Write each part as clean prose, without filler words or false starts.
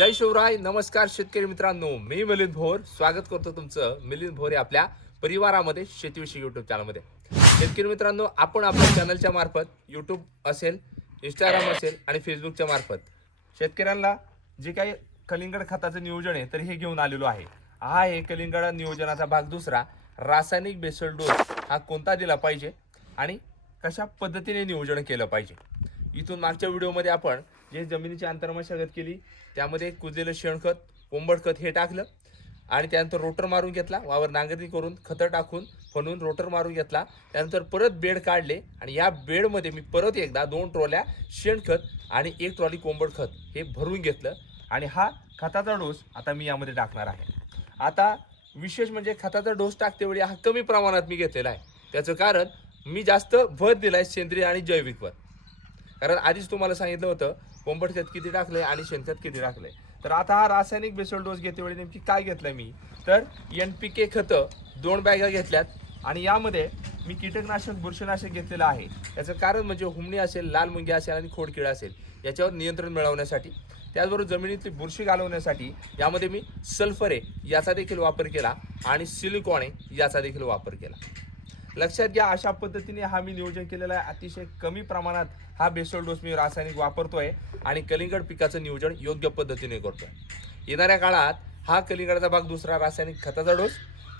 जय शिवराय. नमस्कार शेतकरी मित्रांनो, मी मिलिंद भोर स्वागत करतो तुमचं मिलिंद भोर या आपल्या परिवारामध्ये शेतीविषयी युट्यूब चॅनलमध्ये. शेतकरी मित्रांनो, आपण आपल्या चॅनलच्या मार्फत युट्यूब असेल, इंस्टाग्राम असेल आणि फेसबुकच्या मार्फत शेतकऱ्यांना जे काही कलिंगड खताचं नियोजन आहे तर हे घेऊन आलेलो आहे. हा आहे कलिंगड नियोजनाचा भाग दुसरा. रासायनिक बेसल डोस हा कोणता दिला पाहिजे आणि कशा पद्धतीने नियोजन केलं पाहिजे. इथून मागच्या व्हिडिओमध्ये आपण जे जमिनीची आंतरमशागत केली त्यामध्ये कुजलेलं शेणखत, कोंबड खत हे टाकलं आणि त्यानंतर रोटर मारून घेतला. वावर नांगरणी करून खतं टाकून फनून रोटर मारून घेतला. त्यानंतर परत बेड काढले आणि या बेडमध्ये मी परत एकदा 2 ट्रॉल्या शेणखत आणि 1 ट्रॉली कोंबड खत हे भरून घेतलं आणि हा खताचा डोस आता मी यामध्ये टाकणार आहे. आता विशेष म्हणजे खताचा डोस टाकतेवेळी हा कमी प्रमाणात मी घेतलेला आहे. त्याचं कारण मी जास्त भर दिलाय सेंद्रिय आणि जैविकवर. कारण आधीच तुम्हाला सांगितलं होतं कोंबड खत किती टाकलंय आणि शेणखत किती टाकलंय. तर आता हा रासायनिक बेसल डोस घेतेवेळी नेमकी काय घेतलंय मी, तर NPK खतं 2 बॅगा घेतल्यात आणि यामध्ये मी कीटकनाशक बुरशीनाशक घेतलेलं आहे. याचं कारण म्हणजे हुमणी असेल, लाल मुंगी असेल आणि खोडकिडा असेल याच्यावर नियंत्रण मिळवण्यासाठी. त्याचबरोबर जमिनीतली बुरशी घालवण्यासाठी यामध्ये मी सल्फर आहे याचा देखील वापर केला आणि सिलिकॉन आहे याचा देखील वापर केला. लक्षात घ्या, अशा पद्धतीने हा मी नियोजन केलेला आहे. अतिशय कमी प्रमाणात हा बेसल डोस मी रासायनिक वापरतोय आणि कलिंगड पिकाचं नियोजन योग्य पद्धतीने करतोय. येणाऱ्या काळात हा कलिंगडाचा भाग दुसरा रासायनिक खताचा डोस,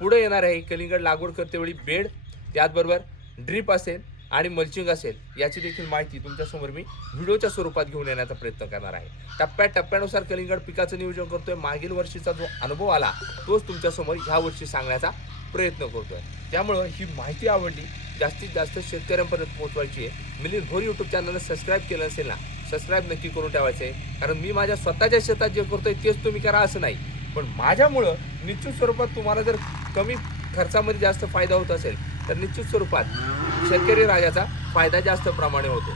पुढे येणार आहे कलिंगड लागवड करतेवेळी बेड, त्याचबरोबर ड्रीप असेल आणि मल्चिंग असेल याची देखील माहिती तुमच्यासमोर मी व्हिडिओच्या स्वरूपात घेऊन येण्याचा प्रयत्न करणार आहे. टप्प्याटप्प्यानुसार कलिंगड पिकाचं नियोजन करतोय. मागील वर्षीचा जो अनुभव आला तोच तुमच्यासमोर ह्या वर्षी सांगण्याचा प्रयत्न करतोय. त्यामुळं ही माहिती आवडली, जास्तीत जास्त शेतकऱ्यांपर्यंत पोहोचवायची आहे. मिलिंद भोर यूट्यूब चॅनलला सबस्क्राईब केलं असेल ना, सबस्क्राईब नक्की करून ठेवायचं आहे. कारण मी माझ्या स्वतःच्या शेतात जे करतोय तेच तुम्ही करा असं नाही, पण माझ्यामुळं निश्चित स्वरूपात तुम्हाला जर कमी खर्चामध्ये जास्त फायदा होत असेल तर निश्चित स्वरूपात शेतकरी राजाचा फायदा जास्त प्रमाणे होतो.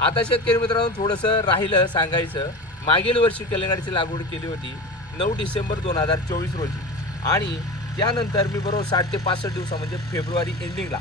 आता शेतकरी मित्रांनो, थोडंसं राहिलं सांगायचं. मागील वर्षी कलिंगडाची लागवड केली होती 9 डिसेंबर 2024 रोजी आणि त्यानंतर मी बरोबर 60 ते 65 दिवसा म्हणजे फेब्रुवारी एंडिंगला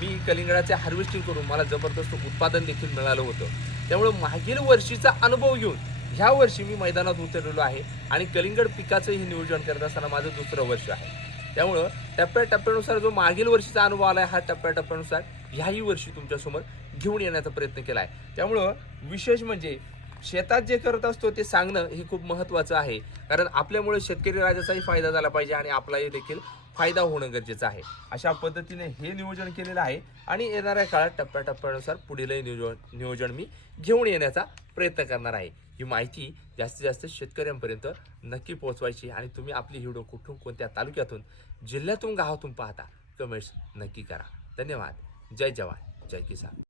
मी कलिंगडाचे हार्वेस्टिंग करून मला जबरदस्त उत्पादन देखील मिळालं होतं. त्यामुळे मागील वर्षीचा अनुभव घेऊन ह्या वर्षी मी मैदानात उतरलेलो आहे आणि कलिंगड पिकाचं हे नियोजन करत असताना माझं दुसरं वर्ष आहे. त्यामुळं टप्प्याटप्प्यानुसार जो मागील वर्षीचा अनुभव आला आहे हा टप्प्याटप्प्यानुसार ह्याही वर्षी तुमच्यासमोर घेऊन येण्याचा प्रयत्न केला आहे. त्यामुळं विशेष म्हणजे शेतात जे करत असतो ते सांगणं हे खूप महत्त्वाचं आहे. कारण आपल्यामुळे शेतकरी राजाचाही फायदा झाला पाहिजे आणि आपलाही देखील फायदा होणं गरजेचं आहे. अशा पद्धतीने हे नियोजन केलेलं आहे आणि येणाऱ्या काळात टप्प्याटप्प्यानुसार पुढीलही नियोजन मी घेऊन येण्याचा प्रयत्न करणार आहे. ही माहिती जास्तीत जास्त शेतकऱ्यांपर्यंत नक्की पोहोचवायची आणि तुम्ही आपली व्हिडिओ कुठून, कोणत्या तालुक्यातून, जिल्ह्यातून, गावातून पाहता कमेंट्स नक्की करा. धन्यवाद. जय जवान, जय किसान.